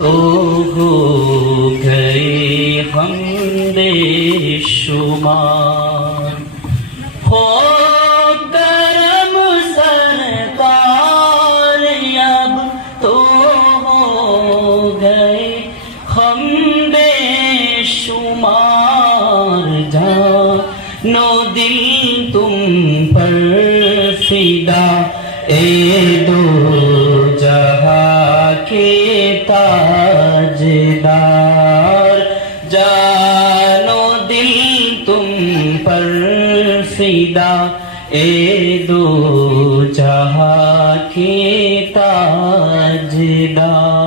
تو ہو گئے ہم بے شمار، ہو کرم سرکار اب تو ہو گئے ہم بے شمار، جانو دل تم پر فدا اے دو جہاں کے تاجدار، جانو دل تم پر فدا اے دو جہاں کے تاجدار۔